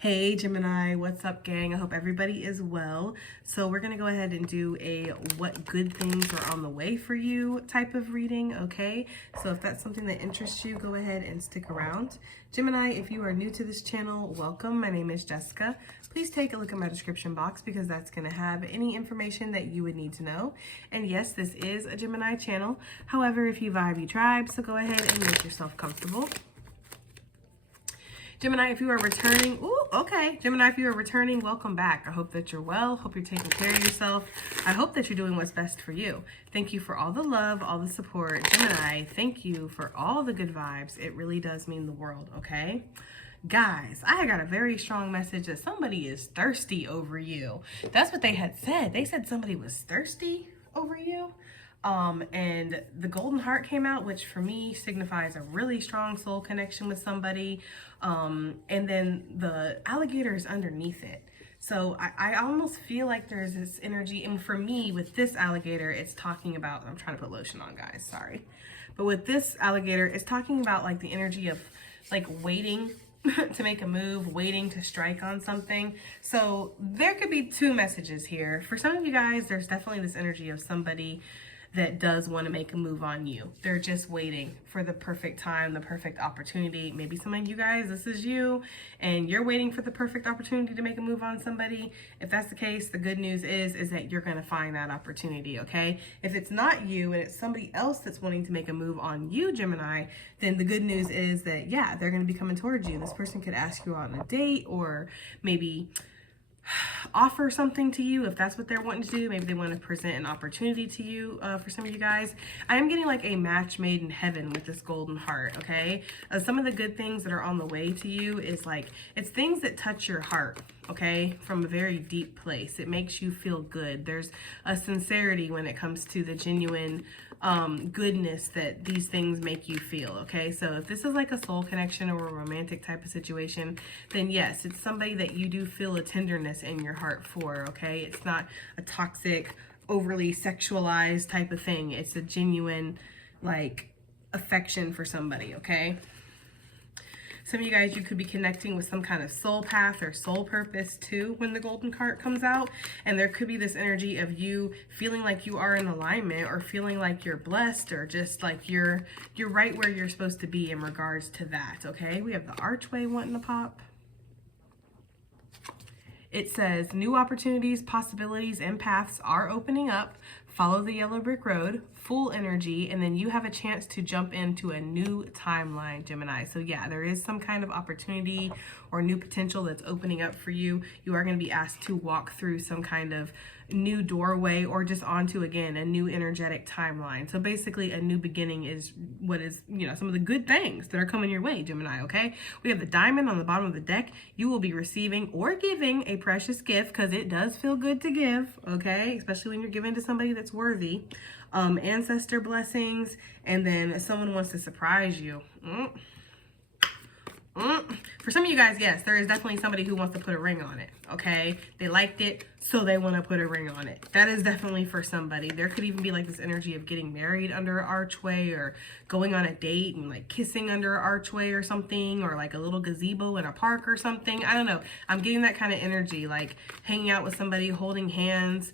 Hey Gemini, what's up gang? I hope everybody is well. So we're going to go ahead and do a what good things are on the way for you type of reading, okay? So if that's something that interests you, go ahead and stick around. Gemini, if you are new to this channel, welcome. My name is Jessica. Please take a look at my description box because that's going to have any information that you would need to know. And yes, this is a Gemini channel. However, if you vibe, you tribe, so go ahead and make yourself comfortable. Gemini, if you are returning, Gemini, if you are returning, welcome back. I hope that you're well. Hope you're taking care of yourself. I hope that you're doing what's best for you. Thank you for all the love, all the support. Gemini, thank you for all the good vibes. It really does mean the world, okay? Guys, I got a very strong message that somebody is thirsty over you. That's what they had said. They said somebody was thirsty over you. And the golden heart came out, which for me signifies a really strong soul connection with somebody. And then the alligator is underneath it. So I almost feel like there's this energy. And for me, with this alligator, it's talking about, I'm trying to put lotion on, guys, sorry. But with this alligator, it's talking about like the energy of like waiting to make a move, waiting to strike on something. So there could be two messages here. For some of you guys, there's definitely this energy of somebody that does want to make a move on you. They're just waiting for the perfect time, the perfect opportunity. Maybe some of you guys, this is you, and you're waiting for the perfect opportunity to make a move on somebody. If that's the case, the good news is that you're going to find that opportunity, okay? If it's not you and it's somebody else that's wanting to make a move on you, Gemini, then the good news is that, yeah, they're going to be coming towards you. This person could ask you out on a date or maybe offer something to you if that's what they're wanting to do. Maybe they want to present an opportunity to you. For some of you guys, I am getting like a match made in heaven with this golden heart, okay? Some of the good things that are on the way to you is like, it's things that touch your heart, okay, from a very deep place. It makes you feel good. There's a sincerity when it comes to the genuine goodness that these things make you feel, okay? So if this is like a soul connection or a romantic type of situation, then yes, it's somebody that you do feel a tenderness in your heart for, okay? It's not a toxic, overly sexualized type of thing. It's a genuine, like, affection for somebody, okay? Some of you guys, you could be connecting with some kind of soul path or soul purpose too when the golden card comes out. And there could be this energy of you feeling like you are in alignment or feeling like you're blessed or just like you're right where you're supposed to be in regards to that, okay? We have the archway wanting to pop. It says, new opportunities, possibilities, and paths are opening up. Follow the yellow brick road, full energy, and then you have a chance to jump into a new timeline, Gemini. So yeah, there is some kind of opportunity or new potential that's opening up for you. You are going to be asked to walk through some kind of new doorway or just onto, again, a new energetic timeline. So basically a new beginning is what is, you know, some of the good things that are coming your way, Gemini, okay? We have the diamond on the bottom of the deck. You will be receiving or giving a precious gift because it does feel good to give, okay? Especially when you're giving to somebody that's worthy. Ancestor blessings, and then someone wants to surprise you. For some of you guys, yes, there is definitely somebody who wants to put a ring on it, okay? They liked it, so they want to put a ring on it. That is definitely for somebody. There could even be like this energy of getting married under an archway or going on a date and like kissing under an archway or something, or like a little gazebo in a park or something. I don't know. I'm getting that kind of energy, like hanging out with somebody, holding hands.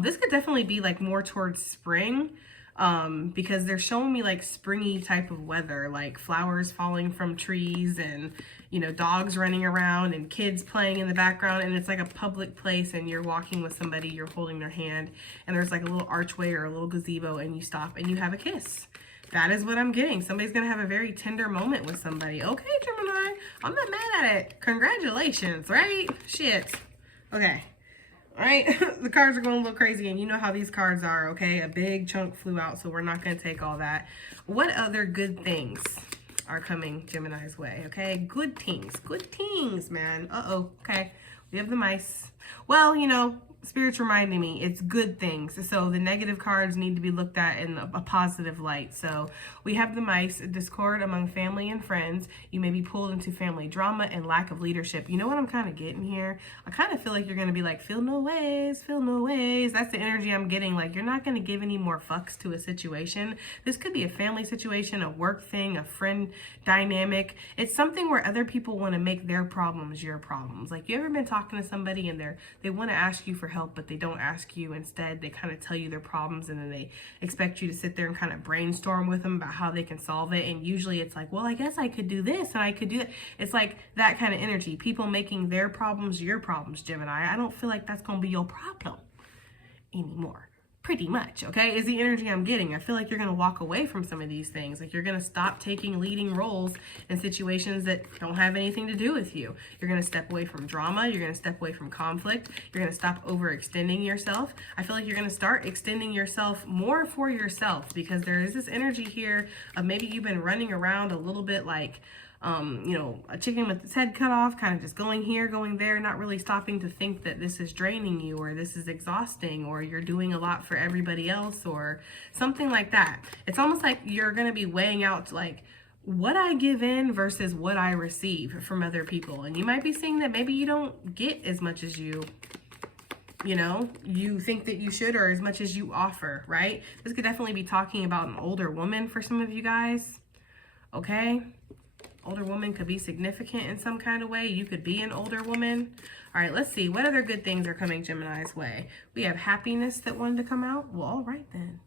This could definitely be like more towards spring. Because they're showing me like springy type of weather, like flowers falling from trees and, you know, dogs running around and kids playing in the background, and it's like a public place and you're walking with somebody, you're holding their hand, and there's like a little archway or a little gazebo and you stop and you have a kiss. That is what I'm getting. Somebody's going to have a very tender moment with somebody. Okay, Gemini, I'm not mad at it. Congratulations, right? Shit. Okay. All right, the cards are going a little crazy, and you know how these cards are, okay? A big chunk flew out, so we're not going to take all that. What other good things are coming Gemini's way, okay? Good things, man. Uh-oh, okay. We have the mice. Well, you know, Spirit's reminding me it's good things. So the negative cards need to be looked at in a positive light. So we have the mice, discord among family and friends. You may be pulled into family drama and lack of leadership. You know what I'm kind of getting here? I kind of feel like you're going to be like, feel no ways, feel no ways. That's the energy I'm getting. Like, you're not going to give any more fucks to a situation. This could be a family situation, a work thing, a friend dynamic. It's something where other people want to make their problems your problems. Like, you ever been talking to somebody and they want to ask you for help, but they don't ask you. Instead, they kind of tell you their problems, and then they expect you to sit there and kind of brainstorm with them about how they can solve it. And usually it's like, well, I guess I could do this and I could do that. It's like that kind of energy. People making their problems your problems, Gemini. I don't feel like that's going to be your problem anymore. Pretty much, okay, is the energy I'm getting. I feel like you're going to walk away from some of these things. Like, you're going to stop taking leading roles in situations that don't have anything to do with you. You're going to step away from drama. You're going to step away from conflict. You're going to stop overextending yourself. I feel like you're going to start extending yourself more for yourself, because there is this energy here of maybe you've been running around a little bit like, you know, a chicken with its head cut off, kind of just going here, going there, not really stopping to think that this is draining you, or this is exhausting, or you're doing a lot for everybody else, or something like that. It's almost like you're going to be weighing out like what I give in versus what I receive from other people. And you might be seeing that maybe you don't get as much as you know, you think that you should, or as much as you offer, right? This could definitely be talking about an older woman for some of you guys, okay? Older woman could be significant in some kind of way. You could be an older woman. All right, let's see. What other good things are coming Gemini's way? We have happiness that wanted to come out. Well, all right then.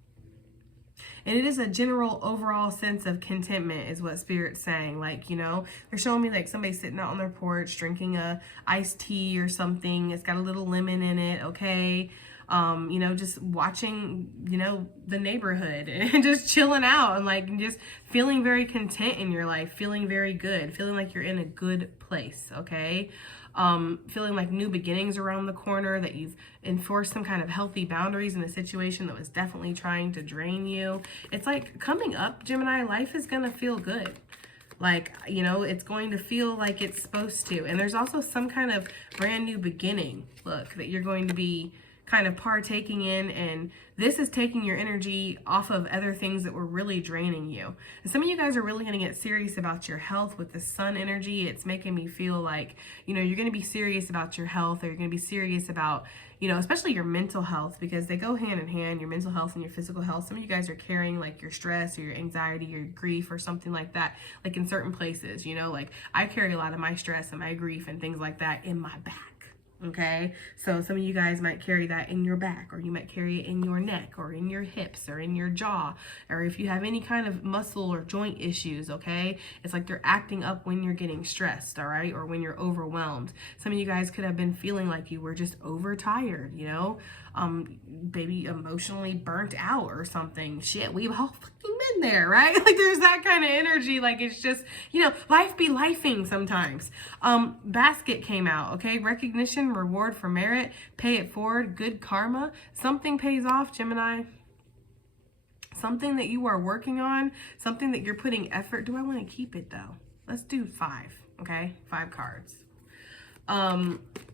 And it is a general overall sense of contentment is what Spirit's saying. Like, you know, they're showing me like somebody sitting out on their porch drinking a iced tea or something. It's got a little lemon in it, okay? You know, just watching, you know, the neighborhood and just chilling out and like just feeling very content in your life, feeling very good, feeling like you're in a good place, okay? Feeling like new beginnings around the corner, that you've enforced some kind of healthy boundaries in a situation that was definitely trying to drain you. It's like coming up, Gemini, life is going to feel good. Like, you know, it's going to feel like it's supposed to. And there's also some kind of brand new beginning, look, that you're going to be kind of partaking in, and this is taking your energy off of other things that were really draining you. And some of you guys are really going to get serious about your health with the sun energy. It's making me feel like, you know, you're going to be serious about your health, or you're going to be serious about, you know, especially your mental health, because they go hand in hand, your mental health and your physical health. Some of you guys are carrying like your stress or your anxiety, your grief or something like that, like in certain places, you know, like I carry a lot of my stress and my grief and things like that in my back. Okay, so some of you guys might carry that in your back, or you might carry it in your neck, or in your hips, or in your jaw, or if you have any kind of muscle or joint issues, okay, it's like they're acting up when you're getting stressed, all right, or when you're overwhelmed. Some of you guys could have been feeling like you were just overtired, you know, maybe emotionally burnt out or something. Shit, we've all fucking been there, right? Like there's that kind of energy. Like it's just, you know, life be lifing sometimes. Basket came out, okay? Recognition, reward for merit, pay it forward, good karma. Something pays off, Gemini. Something that you are working on, something that you're putting effort. Do I want to keep it though? Let's do 5, okay? 5 cards.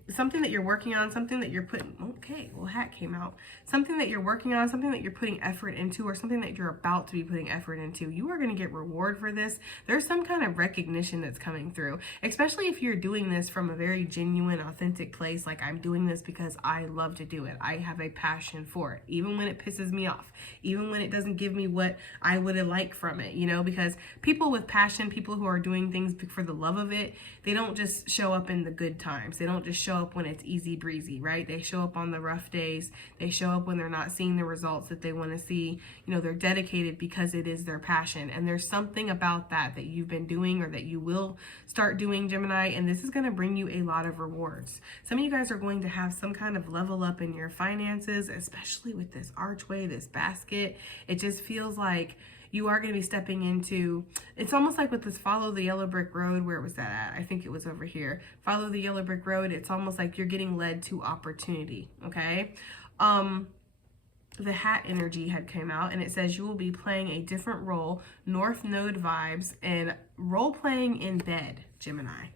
Something that you're working on, something that you're putting, okay, well, hat came out. Something that you're working on, something that you're putting effort into, or something that you're about to be putting effort into. You are going to get reward for this. There's some kind of recognition that's coming through, especially if you're doing this from a very genuine, authentic place. Like, I'm doing this because I love to do it. I have a passion for it, even when it pisses me off, even when it doesn't give me what I would have liked from it, you know, because people with passion, people who are doing things for the love of it, they don't just show up in the good times. They don't just show up when it's easy breezy, right? They show up on the rough days. They show up when they're not seeing the results that they want to see. You know, they're dedicated because it is their passion. And there's something about that that you've been doing, or that you will start doing, Gemini, and this is going to bring you a lot of rewards. Some of you guys are going to have some kind of level up in your finances, especially with this archway, this basket. It just feels like you are going to be stepping into, it's almost like with this follow the yellow brick road. Where was that at? I think it was over here. Follow the yellow brick road. It's almost like you're getting led to opportunity. Okay. The hat energy had came out, and it says you will be playing a different role, North Node vibes, and role playing in bed, Gemini.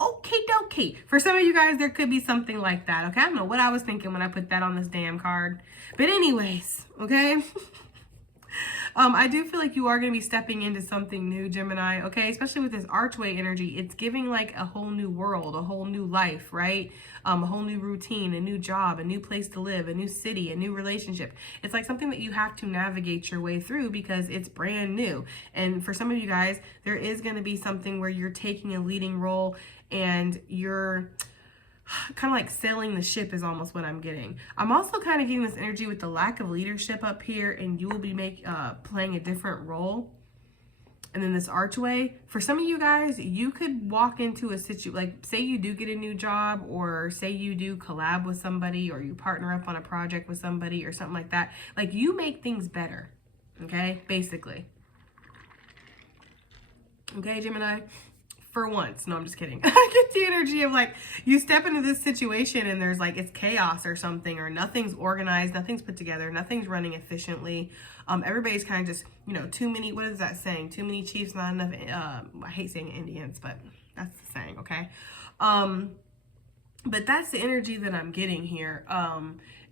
Okay. Okie dokie. For some of you guys, there could be something like that, okay? I don't know what I was thinking when I put that on this damn card. But anyways, okay? I do feel like you are going to be stepping into something new, Gemini, okay? Especially with this archway energy. It's giving like a whole new world, a whole new life, right? A whole new routine, a new job, a new place to live, a new city, a new relationship. It's like something that you have to navigate your way through because it's brand new. And for some of you guys, there is going to be something where you're taking a leading role and you're kind of like sailing the ship is almost what I'm getting. I'm also kind of getting this energy with the lack of leadership up here, and you will be playing a different role. And then this archway, for some of you guys, you could walk into a situation, like say you do get a new job, or say you do collab with somebody, or you partner up on a project with somebody or something like that. Like you make things better, okay? Basically. Okay, Gemini? For once. No, I'm just kidding. I get the energy of like you step into this situation and there's like it's chaos or something, or nothing's organized, nothing's put together, nothing's running efficiently. Everybody's kind of just, you know, too many, what is that saying? Too many chiefs, not enough, I hate saying Indians, but that's the saying, okay? But that's the energy that I'm getting here.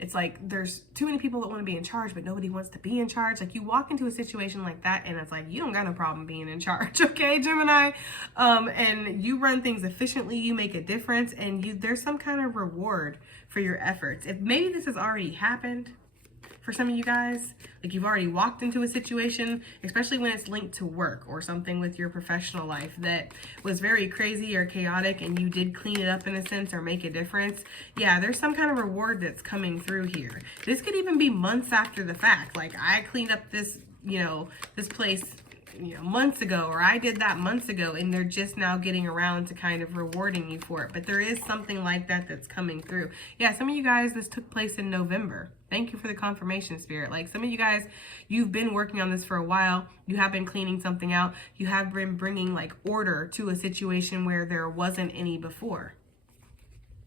It's like there's too many people that want to be in charge, but nobody wants to be in charge. Like you walk into a situation like that and it's like, you don't got no problem being in charge, okay, Gemini? And you run things efficiently, you make a difference, and there's some kind of reward for your efforts. If maybe this has already happened for some of you guys, like you've already walked into a situation, especially when it's linked to work or something with your professional life that was very crazy or chaotic, and you did clean it up in a sense or make a difference. Yeah, there's some kind of reward that's coming through here. This could even be months after the fact. Like I cleaned up this, you know, this place, you know, months ago, or I did that months ago, and they're just now getting around to kind of rewarding you for it. But there is something like that that's coming through. Yeah, some of you guys, this took place in November. Thank you for the confirmation, Spirit. Like some of you guys, you've been working on this for a while. You have been cleaning something out. You have been bringing like order to a situation where there wasn't any before.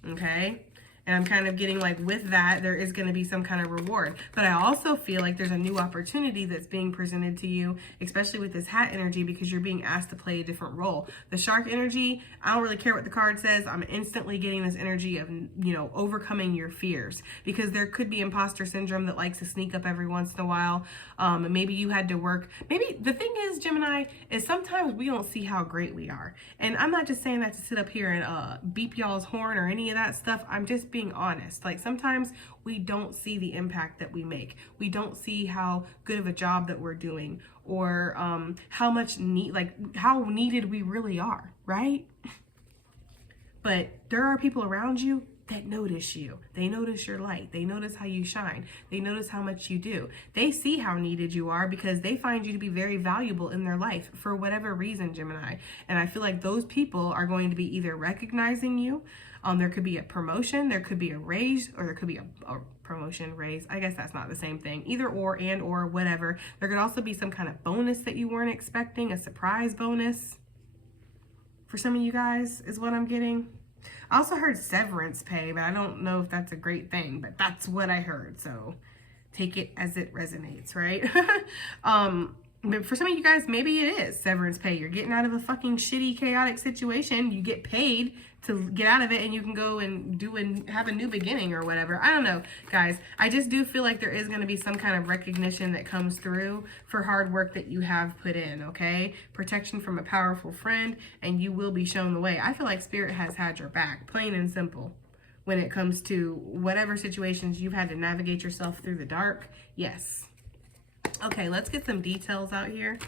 Okay? And I'm kind of getting like with that, there is going to be some kind of reward. But I also feel like there's a new opportunity that's being presented to you, especially with this hat energy, because you're being asked to play a different role. The shark energy, I don't really care what the card says. I'm instantly getting this energy of, you know, overcoming your fears, because there could be imposter syndrome that likes to sneak up every once in a while. Maybe you had to work. Maybe the thing is, Gemini, is sometimes we don't see how great we are. And I'm not just saying that to sit up here and beep y'all's horn or any of that stuff. I'm just being honest. Like sometimes we don't see the impact that we make. We don't see how good of a job that we're doing, or how much how needed we really are, right? But there are people around you that notice you. They notice your light. They notice how you shine. They notice how much you do. They see how needed you are because they find you to be very valuable in their life for whatever reason, Gemini. And I feel like those people are going to be either recognizing you. There could be a promotion, there could be a raise, or there could be a promotion, raise. I guess that's not the same thing. Either or, and or whatever. There could also be some kind of bonus that you weren't expecting, a surprise bonus. For some of you guys is what I'm getting. I also heard severance pay, but I don't know if that's a great thing, but that's what I heard. So take it as it resonates, right? But for some of you guys, maybe it is severance pay. You're getting out of a fucking shitty, chaotic situation. You get paid to get out of it, and you can go and have a new beginning or whatever. I don't know, guys. I just do feel like there is going to be some kind of recognition that comes through for hard work that you have put in, okay? Protection from a powerful friend, and you will be shown the way. I feel like Spirit has had your back, plain and simple, when it comes to whatever situations you've had to navigate yourself through the dark. Yes. Okay, let's get some details out here.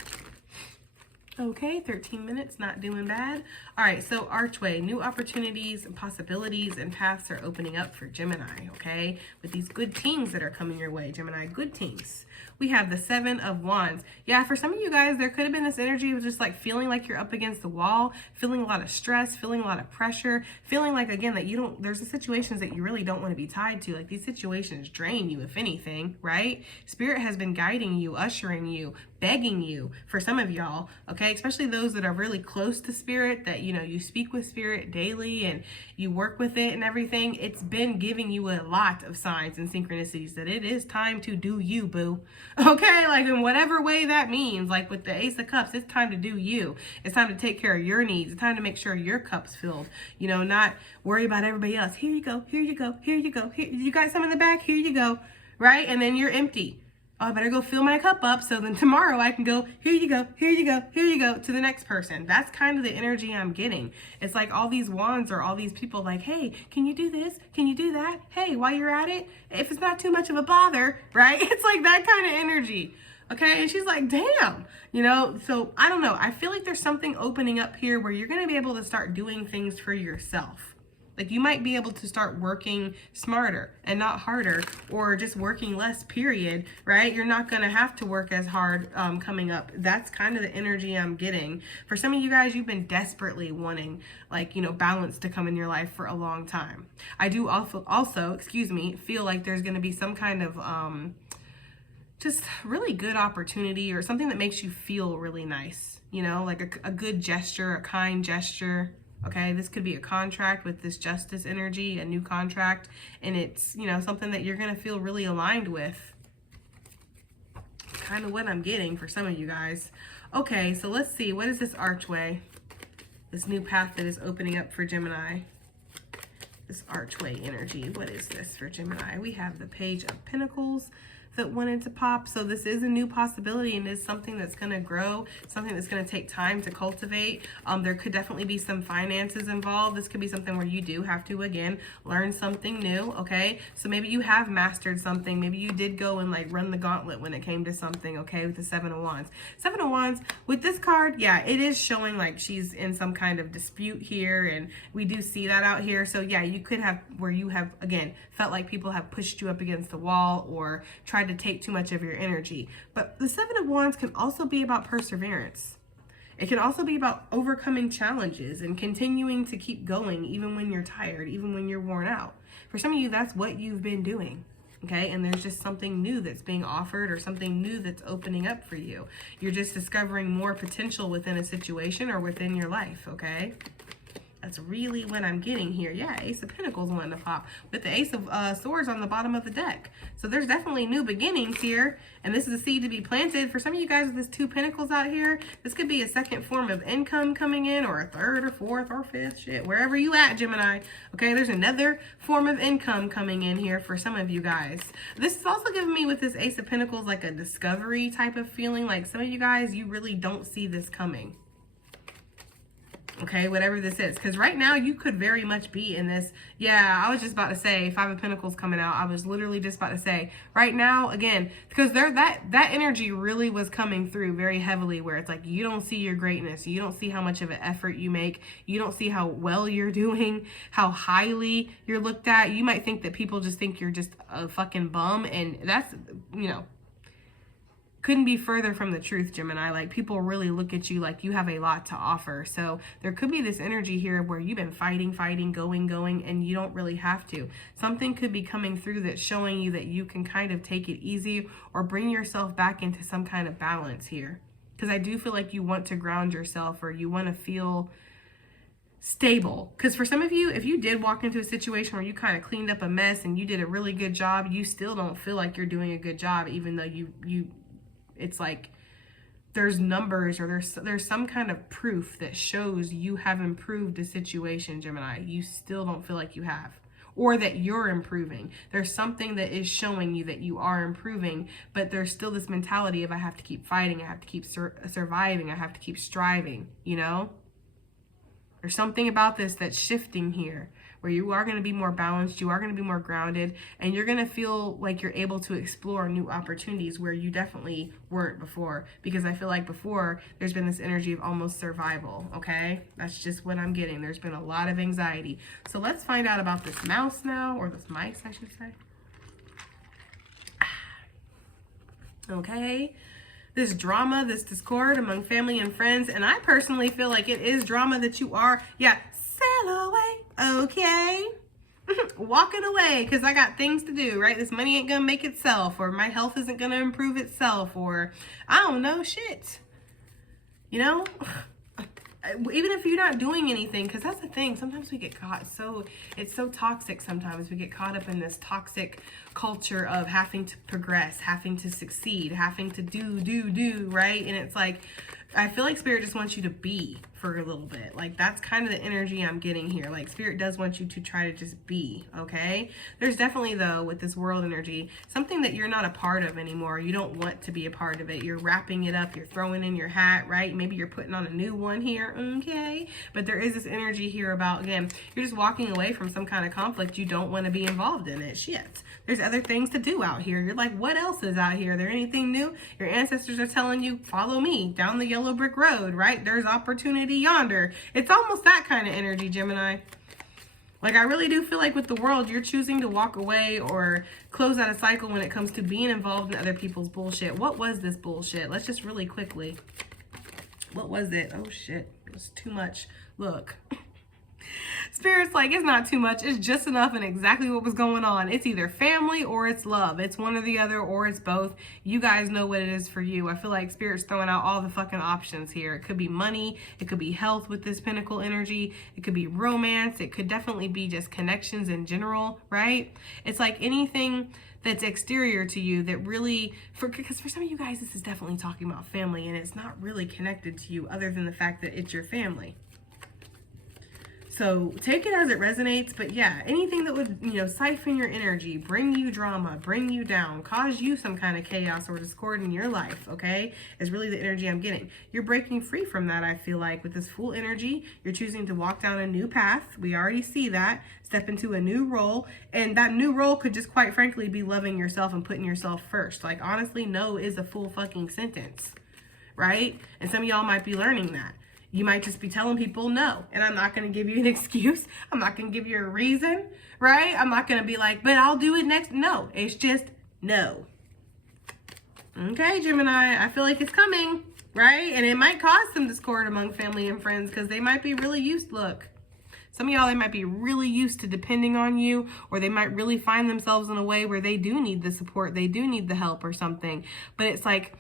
Okay, 13 minutes, not doing bad. All right, so Archway, new opportunities and possibilities and paths are opening up for Gemini, okay? With these good teams that are coming your way, Gemini, good teams. We have the 7 of Wands. Yeah, for some of you guys, there could have been this energy of just like feeling like you're up against the wall, feeling a lot of stress, feeling a lot of pressure, feeling like, again, that you don't, there's the situations that you really don't want to be tied to. Like these situations drain you, if anything, right? Spirit has been guiding you, ushering you, begging you, for some of y'all, okay, especially those that are really close to spirit, that, you know, you speak with spirit daily and you work with it and everything. It's been giving you a lot of signs and synchronicities that it is time to do you, boo. Okay, like in whatever way that means, like with the Ace of Cups, it's time to do you. It's time to take care of your needs. It's time to make sure your cup's filled, you know, not worry about everybody else. Here you go, here you go, here you go. Here, you got some in the back, here you go, right? And then you're empty. Oh, I better go fill my cup up so then tomorrow I can go, here you go, here you go, here you go, to the next person. That's kind of the energy I'm getting. It's like all these wands or all these people like, hey, can you do this? Can you do that? Hey, while you're at it, if it's not too much of a bother, right? It's like that kind of energy. Okay, and she's like, damn, you know, so I don't know. I feel like there's something opening up here where you're going to be able to start doing things for yourself. Like you might be able to start working smarter and not harder, or just working less, period, right? You're not going to have to work as hard coming up. That's kind of the energy I'm getting. For some of you guys, you've been desperately wanting, like, you know, balance to come in your life for a long time. I do also, excuse me, feel like there's going to be some kind of just really good opportunity or something that makes you feel really nice, you know, like a good gesture, a kind gesture. Okay, this could be a contract with this justice energy, a new contract, and it's, you know, something that you're going to feel really aligned with. Kind of what I'm getting for some of you guys. Okay, so let's see. What is this archway? This new path that is opening up for Gemini. This archway energy. What is this for Gemini? We have the Page of Pentacles that wanted to pop. So this is a new possibility and is something that's going to grow, something that's going to take time to cultivate. There could definitely be some finances involved. This could be something where you do have to, again, learn something new. Okay, so maybe you have mastered something. Maybe you did go and like run the gauntlet when it came to something. Okay, with the Seven of Wands. Seven of Wands with this card, yeah, it is showing like she's in some kind of dispute here, and we do see that out here. So yeah, you could have where you have, again, felt like people have pushed you up against the wall or tried to take too much of your energy. But the Seven of Wands can also be about perseverance. It can also be about overcoming challenges and continuing to keep going even when you're tired, even when you're worn out. For some of you, that's what you've been doing. Okay, and there's just something new that's being offered or something new that's opening up for you. You're just discovering more potential within a situation or within your life, okay? That's really what I'm getting here. Yeah, Ace of Pentacles wanting to pop with the Ace of Swords on the bottom of the deck. So there's definitely new beginnings here, and this is a seed to be planted. For some of you guys with this Two Pentacles out here, this could be a second form of income coming in, or a third or fourth or fifth, shit, wherever you at, Gemini. Okay, there's another form of income coming in here for some of you guys. This is also giving me with this Ace of Pentacles like a discovery type of feeling. Like some of you guys, you really don't see this coming. Okay, whatever this is, because right now you could very much be in this. Yeah, I was just about to say Five of Pentacles coming out. I was literally just about to say right now, again, because there that energy really was coming through very heavily, where it's like you don't see your greatness, you don't see how much of an effort you make, you don't see how well you're doing, how highly you're looked at. You might think that people just think you're just a fucking bum, and that's, you know, couldn't be further from the truth, Gemini. Like, people really look at you like you have a lot to offer. So there could be this energy here where you've been fighting, going, and you don't really have to. Something could be coming through that's showing you that you can kind of take it easy or bring yourself back into some kind of balance here. Because I do feel like you want to ground yourself, or you want to feel stable. Because for some of you, if you did walk into a situation where you kind of cleaned up a mess and you did a really good job, you still don't feel like you're doing a good job, even though you it's like there's numbers, or there's some kind of proof that shows you have improved a situation, Gemini. You still don't feel like you have, or that you're improving. There's something that is showing you that you are improving, but there's still this mentality of I have to keep fighting, I have to keep surviving, I have to keep striving, you know? There's something about this that's shifting here, where you are going to be more balanced, you are going to be more grounded, and you're going to feel like you're able to explore new opportunities where you definitely weren't before. Because I feel like before, there's been this energy of almost survival, okay? That's just what I'm getting. There's been a lot of anxiety. So let's find out about this mouse now, or this mice, I should say. Okay. This drama, this discord among family and friends, and I personally feel like it is drama that you are, yeah, sail away, okay? walking away because I got things to do, right? This money ain't gonna make itself, or my health isn't gonna improve itself, or I don't know, shit. You know? Even if you're not doing anything, because that's the thing, sometimes we get caught it's so toxic. Sometimes we get caught up in this toxic culture of having to progress, having to succeed, having to do, right? And it's like, I feel like Spirit just wants you to be for a little bit. Like, that's kind of the energy I'm getting here. Like, Spirit does want you to try to just be, okay? There's definitely, though, with this world energy, something that you're not a part of anymore. You don't want to be a part of it. You're wrapping it up. You're throwing in your hat, right? Maybe you're putting on a new one here, okay? But there is this energy here about, again, you're just walking away from some kind of conflict. You don't want to be involved in it. Shit. There's other things to do out here. You're like, what else is out here? Is there anything new? Your ancestors are telling you, follow me down the yellow brick road, right? There's opportunity yonder. It's almost that kind of energy, Gemini. Like, I really do feel like with the world, you're choosing to walk away or close out a cycle when it comes to being involved in other people's bullshit. What was this bullshit? Let's just really quickly. What was it? Oh, shit. It was too much. Look. Spirit's like, it's not too much. It's just enough and exactly what was going on. It's either family or it's love. It's one or the other, or it's both. You guys know what it is for you. I feel like Spirit's throwing out all the fucking options here. It could be money. It could be health with this Pentacle energy. It could be romance. It could definitely be just connections in general, right? It's like anything that's exterior to you that really, because for some of you guys, this is definitely talking about family, and it's not really connected to you other than the fact that it's your family. So take it as it resonates, but yeah, anything that would, you know, siphon your energy, bring you drama, bring you down, cause you some kind of chaos or discord in your life, okay, is really the energy I'm getting. You're breaking free from that, I feel like, with this Fool energy. You're choosing to walk down a new path. We already see that. Step into a new role, and that new role could just, quite frankly, be loving yourself and putting yourself first. Like, honestly, no is a full fucking sentence, right? And some of y'all might be learning that. You might just be telling people no, and I'm not going to give you an excuse. I'm not going to give you a reason, right? I'm not going to be like, but I'll do it next. No, it's just no. Okay, Gemini, I feel like it's coming, right? And it might cause some discord among family and friends because they might be really used. Look, some of y'all, they might be really used to depending on you, or they might really find themselves in a way where they do need the support. They do need the help or something. But it's like,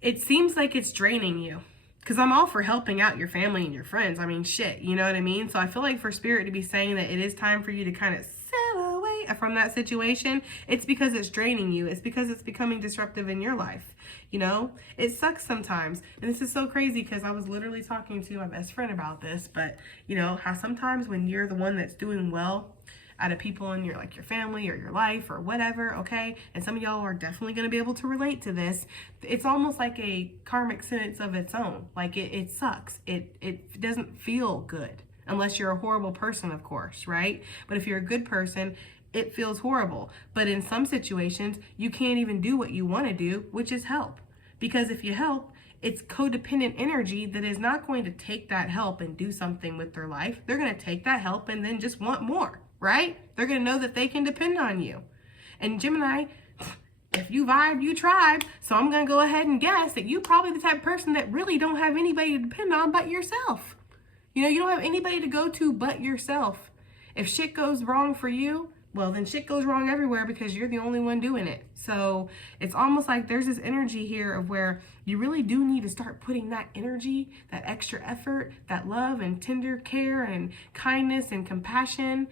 it seems like it's draining you. Because I'm all for helping out your family and your friends. I mean, shit, you know what I mean? So I feel like for Spirit to be saying that it is time for you to kind of sail away from that situation, it's because it's draining you. It's because it's becoming disruptive in your life. You know, it sucks sometimes. And this is so crazy because I was literally talking to my best friend about this. But, you know, how sometimes when you're the one that's doing well out of people in your, like, your family or your life or whatever, okay, and some of y'all are definitely going to be able to relate to this, it's almost like a karmic sentence of its own. Like, it sucks. It doesn't feel good unless you're a horrible person, of course, right? But if you're a good person, it feels horrible. But in some situations, you can't even do what you want to do, which is help. Because if you help, it's codependent energy that is not going to take that help and do something with their life. They're going to take that help and then just want more, right? They're going to know that they can depend on you. And Gemini, if you vibe, you tribe. So I'm going to go ahead and guess that you probably the type of person that really don't have anybody to depend on but yourself. You know, you don't have anybody to go to but yourself. If shit goes wrong for you, well, then shit goes wrong everywhere because you're the only one doing it. So it's almost like there's this energy here of where you really do need to start putting that energy, that extra effort, that love and tender care and kindness and compassion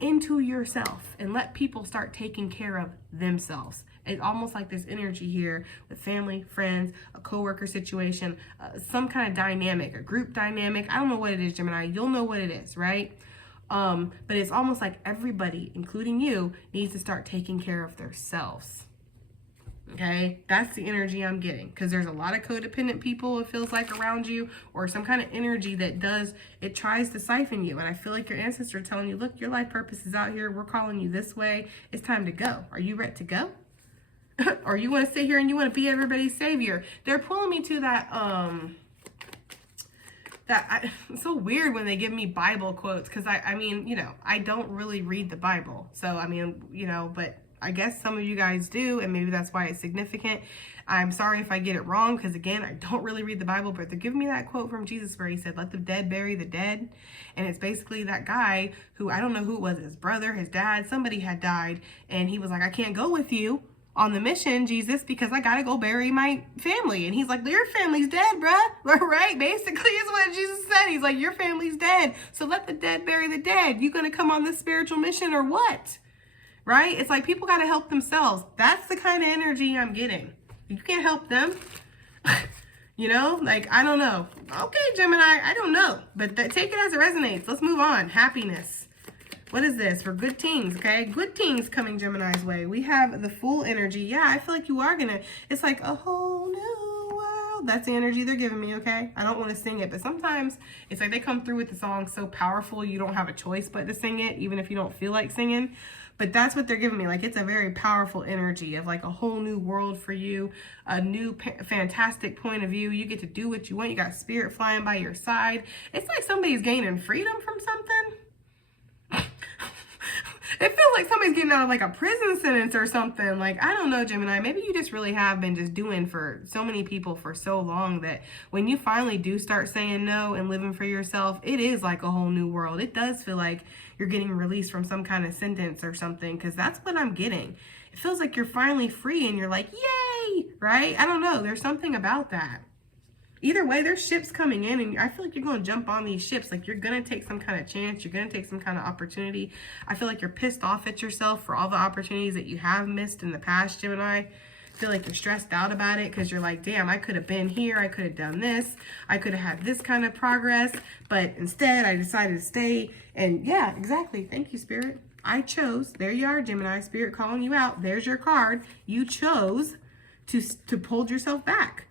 into yourself, and let people start taking care of themselves. It's almost like this energy here with family, friends, a coworker situation, some kind of dynamic, a group dynamic. I don't know what it is, Gemini. You'll know what it is, right? But it's almost like everybody, including you, needs to start taking care of themselves. Okay, that's the energy I'm getting, because there's a lot of codependent people, it feels like, around you, or some kind of energy that it tries to siphon you. And I feel like your ancestors are telling you, look, your life purpose is out here. We're calling you this way. It's time to go. Are you ready to go? Or you want to sit here and you want to be everybody's savior? They're pulling me to that, it's so weird when they give me Bible quotes, because I mean, you know, I don't really read the Bible. So, I mean, you know, but I guess some of you guys do, and maybe that's why it's significant. I'm sorry if I get it wrong, because again, I don't really read the Bible, but they're giving me that quote from Jesus where he said, let the dead bury the dead. And it's basically that guy who, I don't know who it was, his brother, his dad, somebody had died. And he was like, I can't go with you on the mission, Jesus, because I gotta go bury my family. And he's like, your family's dead, bruh. Right? Basically is what Jesus said. He's like, your family's dead. So let the dead bury the dead. You gonna come on this spiritual mission or what? Right? It's like people gotta help themselves. That's the kind of energy I'm getting. You can't help them. You know, like, I don't know. Okay, Gemini, I don't know. But take it as it resonates. Let's move on. Happiness. What is this? For good things, okay? Good things coming Gemini's way. We have the Fool energy. Yeah, I feel like you are gonna, it's like a whole new world. That's the energy they're giving me, okay? I don't want to sing it, but sometimes it's like they come through with the song so powerful you don't have a choice but to sing it, even if you don't feel like singing. But that's what they're giving me. Like, it's a very powerful energy of like a whole new world for you, a new fantastic point of view. You get to do what you want. You got spirit flying by your side. It's like somebody's gaining freedom from something. It feels like somebody's getting out of like a prison sentence or something. Like, I don't know, Gemini. Maybe you just really have been just doing for so many people for so long that when you finally do start saying no and living for yourself, it is like a whole new world. It does feel like you're getting released from some kind of sentence or something, because that's what I'm getting. It feels like you're finally free and you're like, yay, right? I don't know. There's something about that. Either way, there's ships coming in, and I feel like you're going to jump on these ships. Like, you're going to take some kind of chance. You're going to take some kind of opportunity. I feel like you're pissed off at yourself for all the opportunities that you have missed in the past, Gemini. I feel like you're stressed out about it because you're like, damn, I could have been here. I could have done this. I could have had this kind of progress. But instead, I decided to stay. And yeah, exactly. Thank you, Spirit. I chose. There you are, Gemini. Spirit calling you out. There's your card. You chose to hold yourself back.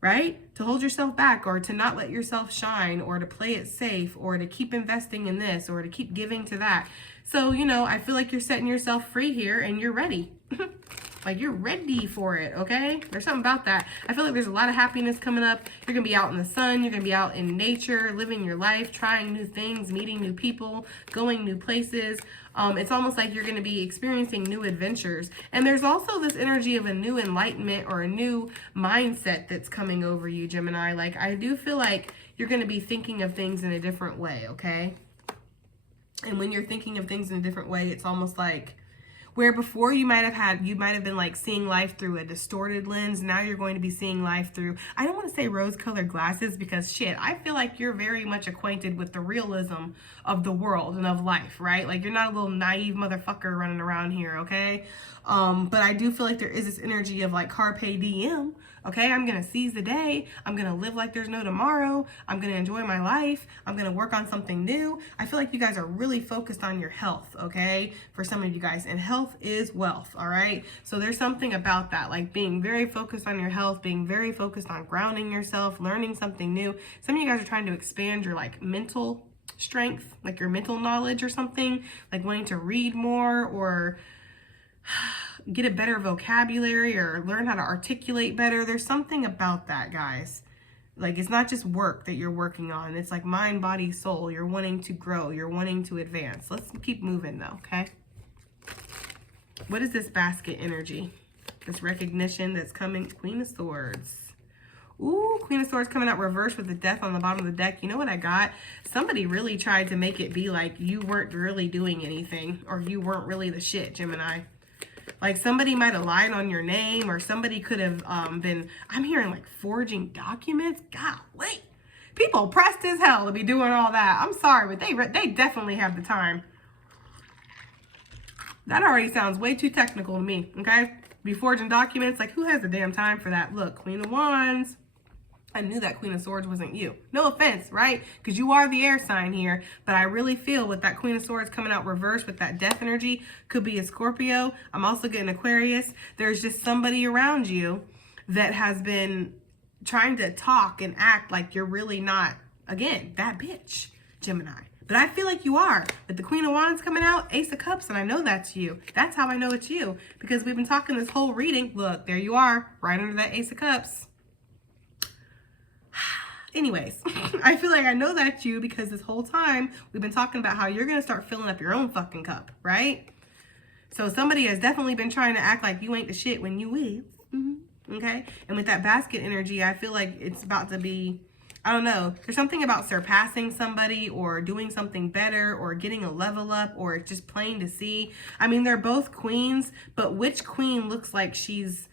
Right? To hold yourself back, or to not let yourself shine, or to play it safe, or to keep investing in this, or to keep giving to that. So, you know, I feel like you're setting yourself free here and you're ready. Like, you're ready for it, okay? There's something about that. I feel like there's a lot of happiness coming up. You're going to be out in the sun. You're going to be out in nature, living your life, trying new things, meeting new people, going new places. It's almost like you're going to be experiencing new adventures. And there's also this energy of a new enlightenment or a new mindset that's coming over you, Gemini. Like, I do feel like you're going to be thinking of things in a different way, okay? And when you're thinking of things in a different way, it's almost like where before you might have been like seeing life through a distorted lens. Now you're going to be seeing life through, I don't want to say rose-colored glasses, because shit, I feel like you're very much acquainted with the realism of the world and of life, right? Like, you're not a little naive motherfucker running around here, okay? But I do feel like there is this energy of like carpe diem. Okay, I'm going to seize the day. I'm going to live like there's no tomorrow. I'm going to enjoy my life. I'm going to work on something new. I feel like you guys are really focused on your health, okay? For some of you guys, and health is wealth, all right? So there's something about that, like being very focused on your health, being very focused on grounding yourself, learning something new. Some of you guys are trying to expand your like mental strength, like your mental knowledge or something, like wanting to read more or get a better vocabulary or learn how to articulate better. There's something about that, guys. Like, it's not just work that you're working on. It's like mind, body, soul. You're wanting to grow. You're wanting to advance. Let's keep moving though, okay? What is this basket energy? This recognition that's coming. Queen of Swords. Ooh, Queen of Swords coming out reversed with the Death on the bottom of the deck. You know what I got? Somebody really tried to make it be like you weren't really doing anything, or you weren't really the shit, Gemini. Like, somebody might have lied on your name, or somebody could have been, I'm hearing like forging documents. Golly. People pressed as hell to be doing all that. I'm sorry, but they definitely have the time. That already sounds way too technical to me, okay? Be forging documents. Like, who has the damn time for that? Look, Queen of Wands. I knew that Queen of Swords wasn't you. No offense, right? Because you are the air sign here. But I really feel with that Queen of Swords coming out reversed with that death energy, could be a Scorpio. I'm also getting Aquarius. There's just somebody around you that has been trying to talk and act like you're really not, again, that bitch, Gemini. But I feel like you are. With the Queen of Wands coming out, Ace of Cups, and I know that's you. That's how I know it's you. Because we've been talking this whole reading. Look, there you are, right under that Ace of Cups. Anyways, I feel like I know that's you because this whole time we've been talking about how you're going to start filling up your own fucking cup, right? So somebody has definitely been trying to act like you ain't the shit when you is. Okay? And with that basket energy, I feel like it's about to be, I don't know, there's something about surpassing somebody or doing something better or getting a level up or just plain to see. I mean, they're both queens, but which queen looks like she's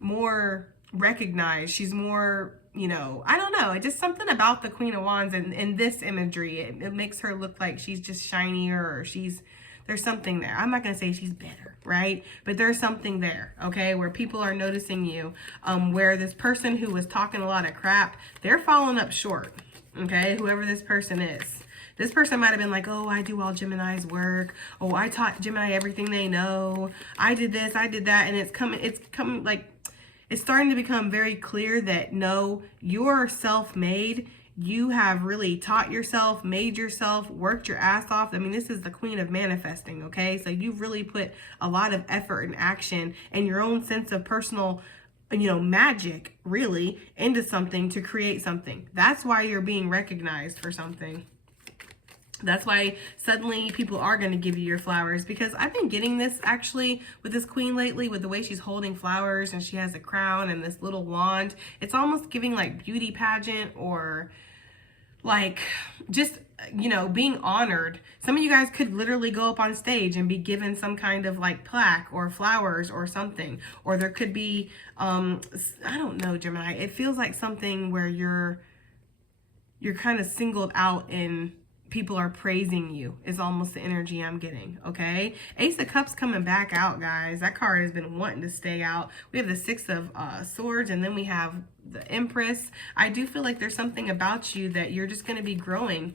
more recognized? She's more, you know, I don't know. It's just something about the Queen of Wands and in this imagery. It makes her look like she's just shinier or there's something there. I'm not going to say she's better, right? But there's something there, okay, where people are noticing you, where this person who was talking a lot of crap, they're falling up short, okay, whoever this person is. This person might have been like, oh, I do all Gemini's work. Oh, I taught Gemini everything they know. I did this, I did that. And it's coming like, it's starting to become very clear that no, you're self-made. You have really taught yourself, made yourself, worked your ass off. I mean, this is the queen of manifesting, okay? So you've really put a lot of effort and action and your own sense of personal, you know, magic really into something to create something. That's why you're being recognized for something. That's why suddenly people are going to give you your flowers, because I've been getting this actually with this queen lately, with the way she's holding flowers and she has a crown and this little wand. It's almost giving like beauty pageant or like just, you know, being honored. Some of you guys could literally go up on stage and be given some kind of like plaque or flowers or something. Or there could be, I don't know, Gemini. It feels like something where you're kind of singled out and people are praising you is almost the energy I'm getting, okay? Ace of Cups coming back out, guys. That card has been wanting to stay out. We have the Six of Swords, and then we have the Empress. I do feel like there's something about you that you're just going to be growing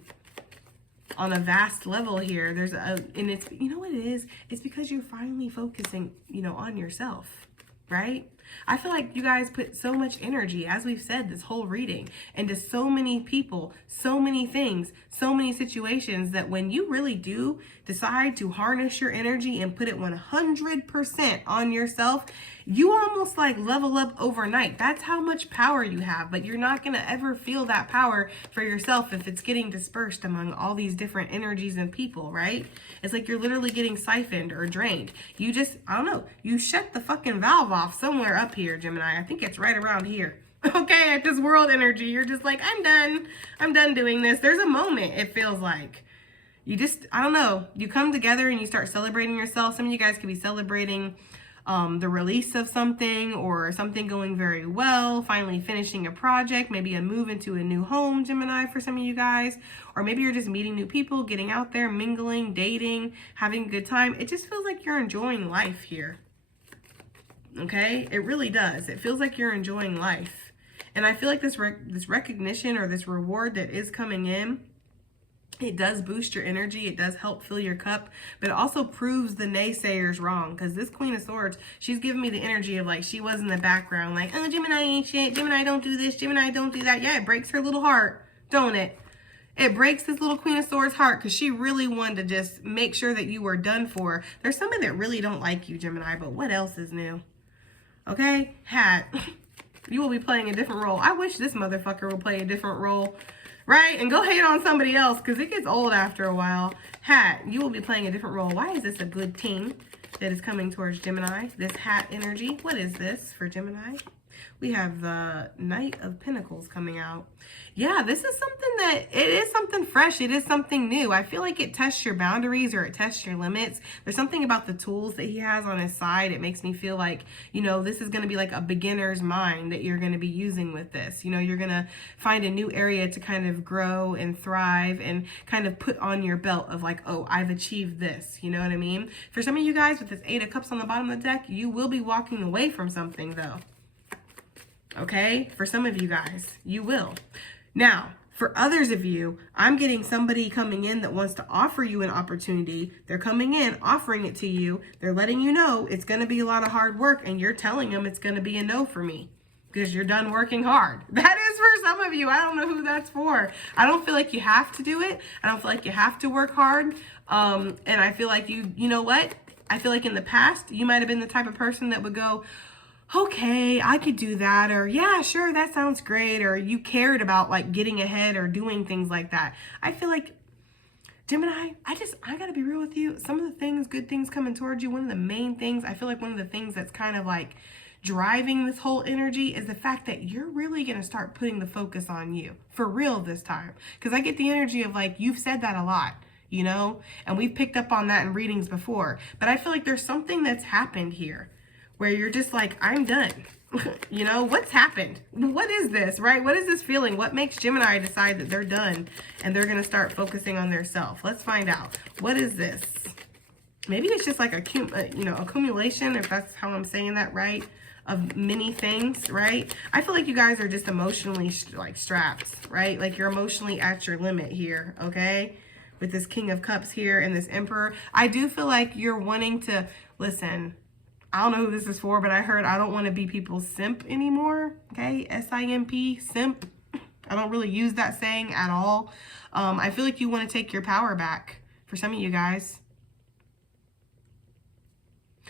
on a vast level here. And it's, you know what it is? It's because you're finally focusing, you know, on yourself, right? I feel like you guys put so much energy, as we've said this whole reading, into so many people, so many things, so many situations, that when you really do decide to harness your energy and put it 100% on yourself, you almost like level up overnight. That's how much power you have, but you're not going to ever feel that power for yourself if it's getting dispersed among all these different energies and people, right? It's like you're literally getting siphoned or drained. You just, I don't know, you shut the fucking valve off somewhere up here, Gemini. I think it's right around here. Okay, at this world energy, you're just like, I'm done doing this. There's a moment, it feels like. You just, I don't know, you come together and you start celebrating yourself. Some of you guys could be celebrating the release of something or something going very well, finally finishing a project, maybe a move into a new home, Gemini, for some of you guys. Or maybe you're just meeting new people, getting out there, mingling, dating, having a good time. It just feels like you're enjoying life here. Okay? It really does. It feels like you're enjoying life. And I feel like this recognition or this reward that is coming in, it does boost your energy. It does help fill your cup, but it also proves the naysayers wrong. Because this Queen of Swords, she's giving me the energy of like she was in the background, like, oh, Gemini ain't shit. Gemini don't do this. Gemini don't do that. Yeah, it breaks her little heart, don't it? It breaks this little Queen of Swords heart because she really wanted to just make sure that you were done for. There's somebody that really don't like you, Gemini, but what else is new? Okay, Hat, you will be playing a different role. I wish this motherfucker would play a different role. Right? And go hate on somebody else because it gets old after a while. Hat, you will be playing a different role. Why is this a good team that is coming towards Gemini? This Hat energy. What is this for Gemini? We have the Knight of Pentacles coming out. Yeah, this is something that, it is something fresh. It is something new. I feel like it tests your boundaries or it tests your limits. There's something about the tools that he has on his side. It makes me feel like, you know, this is going to be like a beginner's mind that you're going to be using with this. You know, you're going to find a new area to kind of grow and thrive and kind of put on your belt of like, oh, I've achieved this. You know what I mean? For some of you guys with this Eight of Cups on the bottom of the deck, you will be walking away from something though. Okay? For some of you guys, you will. Now, for others of you, I'm getting somebody coming in that wants to offer you an opportunity. They're coming in, offering it to you. They're letting you know it's going to be a lot of hard work, and you're telling them it's going to be a no for me because you're done working hard. That is for some of you. I don't know who that's for. I don't feel like you have to do it. I don't feel like you have to work hard. And I feel like you know what? I feel like in the past, you might have been the type of person that would go, okay, I could do that, or yeah, sure, that sounds great, or you cared about like getting ahead or doing things like that. I feel like Gemini, I gotta be real with you. Some of the things, good things coming towards you, one of the main things, I feel like one of the things that's kind of like driving this whole energy is the fact that you're really going to start putting the focus on you for real this time. Because I get the energy of like, you've said that a lot, you know, and we've picked up on that in readings before. But I feel like there's something that's happened here where you're just like, I'm done. You know, what's happened? What is this, right? What is this feeling? What makes Gemini decide that they're done and they're going to start focusing on their self? Let's find out. What is this? Maybe it's just like a, you know, accumulation, if that's how I'm saying that right, of many things, right? I feel like you guys are just emotionally like strapped, right? Like you're emotionally at your limit here, okay? With this King of Cups here and this Emperor. I do feel like you're wanting to, listen, I don't know who this is for, but I heard I don't want to be people's simp anymore, okay? S-I-M-P, simp. I don't really use that saying at all. I feel like you want to take your power back for some of you guys.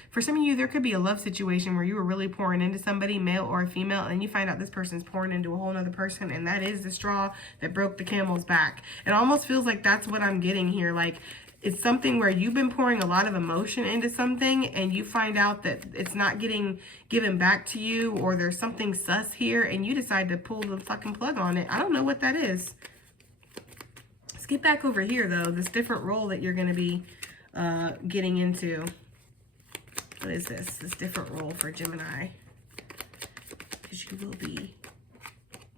For some of you, there could be a love situation where you were really pouring into somebody, male or female, and you find out this person's pouring into a whole other person, and that is the straw that broke the camel's back. It almost feels like that's what I'm getting here. Like, it's something where you've been pouring a lot of emotion into something, and you find out that it's not getting given back to you, or there's something sus here, and you decide to pull the fucking plug on it. I don't know what that is. Let's get back over here, though. This different role that you're going to be getting into. What is this? This different role for Gemini. Because you will be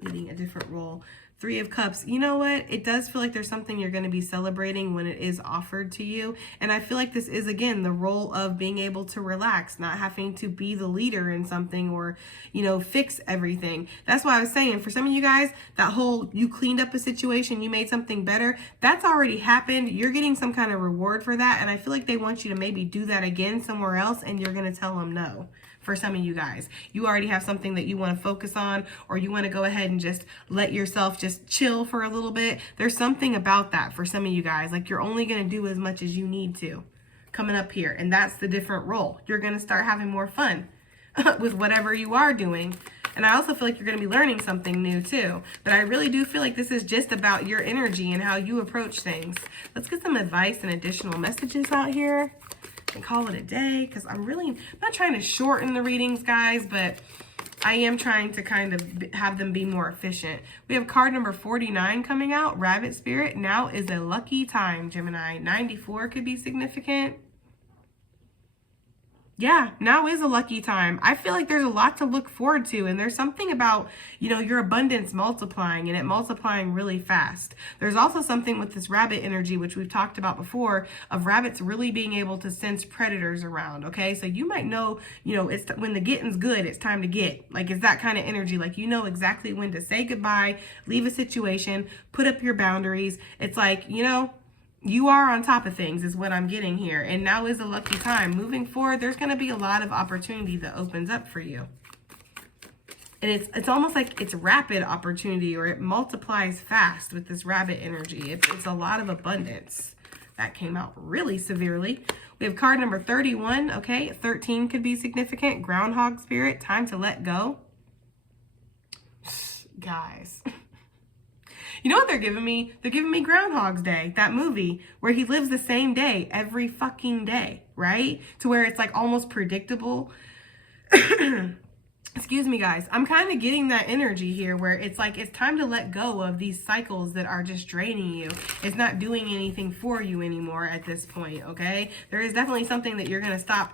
leading a different role. Three of Cups. You know what? It does feel like there's something you're going to be celebrating when it is offered to you. And I feel like this is, again, the role of being able to relax, not having to be the leader in something or, you know, fix everything. That's why I was saying, for some of you guys, that whole you cleaned up a situation, you made something better, that's already happened. You're getting some kind of reward for that. And I feel like they want you to maybe do that again somewhere else, and you're going to tell them no. For some of you guys, you already have something that you want to focus on, or you want to go ahead and just let yourself just chill for a little bit. There's something about that for some of you guys. Like, you're only going to do as much as you need to coming up here. And that's the different role. You're going to start having more fun with whatever you are doing. And I also feel like you're going to be learning something new too. But I really do feel like this is just about your energy and how you approach things. Let's get some advice and additional messages out here and call it a day, because I'm not trying to shorten the readings, guys, but I am trying to kind of have them be more efficient. We have card number 49 coming out, Rabbit Spirit. Now is a lucky time, Gemini. 94 could be significant. Yeah, now is a lucky time. I feel like there's a lot to look forward to, and there's something about, you know, your abundance multiplying and it multiplying really fast. There's also something with this rabbit energy, which we've talked about before, of rabbits really being able to sense predators around, okay? So you might know, you know, it's when the getting's good, it's time to get. Like, it's that kind of energy. Like, you know exactly when to say goodbye, leave a situation, put up your boundaries. It's like, you know, you are on top of things is what I'm getting here. And now is a lucky time. Moving forward, there's going to be a lot of opportunity that opens up for you. And it's almost like it's rapid opportunity, or it multiplies fast with this rabbit energy. It's a lot of abundance. That came out really severely. We have card number 31. Okay, 13 could be significant. Groundhog Spirit, time to let go. Guys. You know what they're giving me? They're giving me Groundhog's Day, that movie where he lives the same day every fucking day, right? To where it's like almost predictable. Excuse me, guys. I'm kind of getting that energy here where it's like it's time to let go of these cycles that are just draining you. It's not doing anything for you anymore at this point, okay? There is definitely something that you're going to stop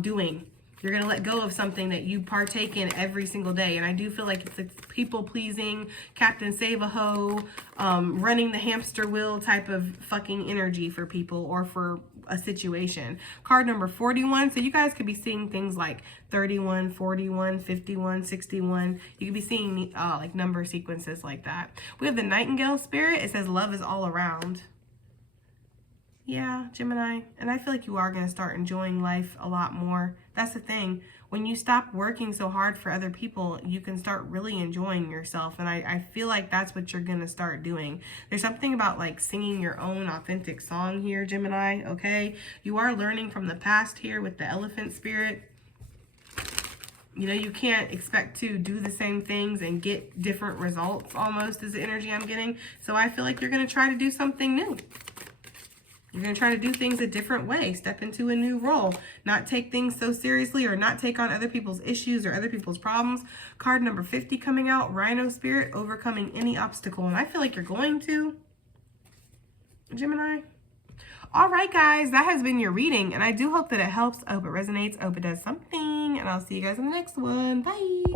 doing. You're going to let go of something that you partake in every single day. And I do feel like it's people-pleasing, Captain Save-A-Ho, running the hamster wheel type of fucking energy for people or for a situation. Card number 41. So you guys could be seeing things like 31, 41, 51, 61. You could be seeing like number sequences like that. We have the Nightingale Spirit. It says love is all around. Yeah, Gemini. And I feel like you are going to start enjoying life a lot more. That's the thing. When you stop working so hard for other people, you can start really enjoying yourself. And I feel like that's what you're going to start doing. There's something about like singing your own authentic song here, Gemini, okay? You are learning from the past here with the Elephant Spirit. You know, you can't expect to do the same things and get different results almost is the energy I'm getting. So I feel like you're going to try to do something new. You're going to try to do things a different way, step into a new role, not take things so seriously or not take on other people's issues or other people's problems. Card number 50 coming out, Rhino Spirit, overcoming any obstacle. And I feel like you're going to, Gemini. All right, guys, that has been your reading. And I do hope that it helps. I hope it resonates. I hope it does something. And I'll see you guys in the next one. Bye.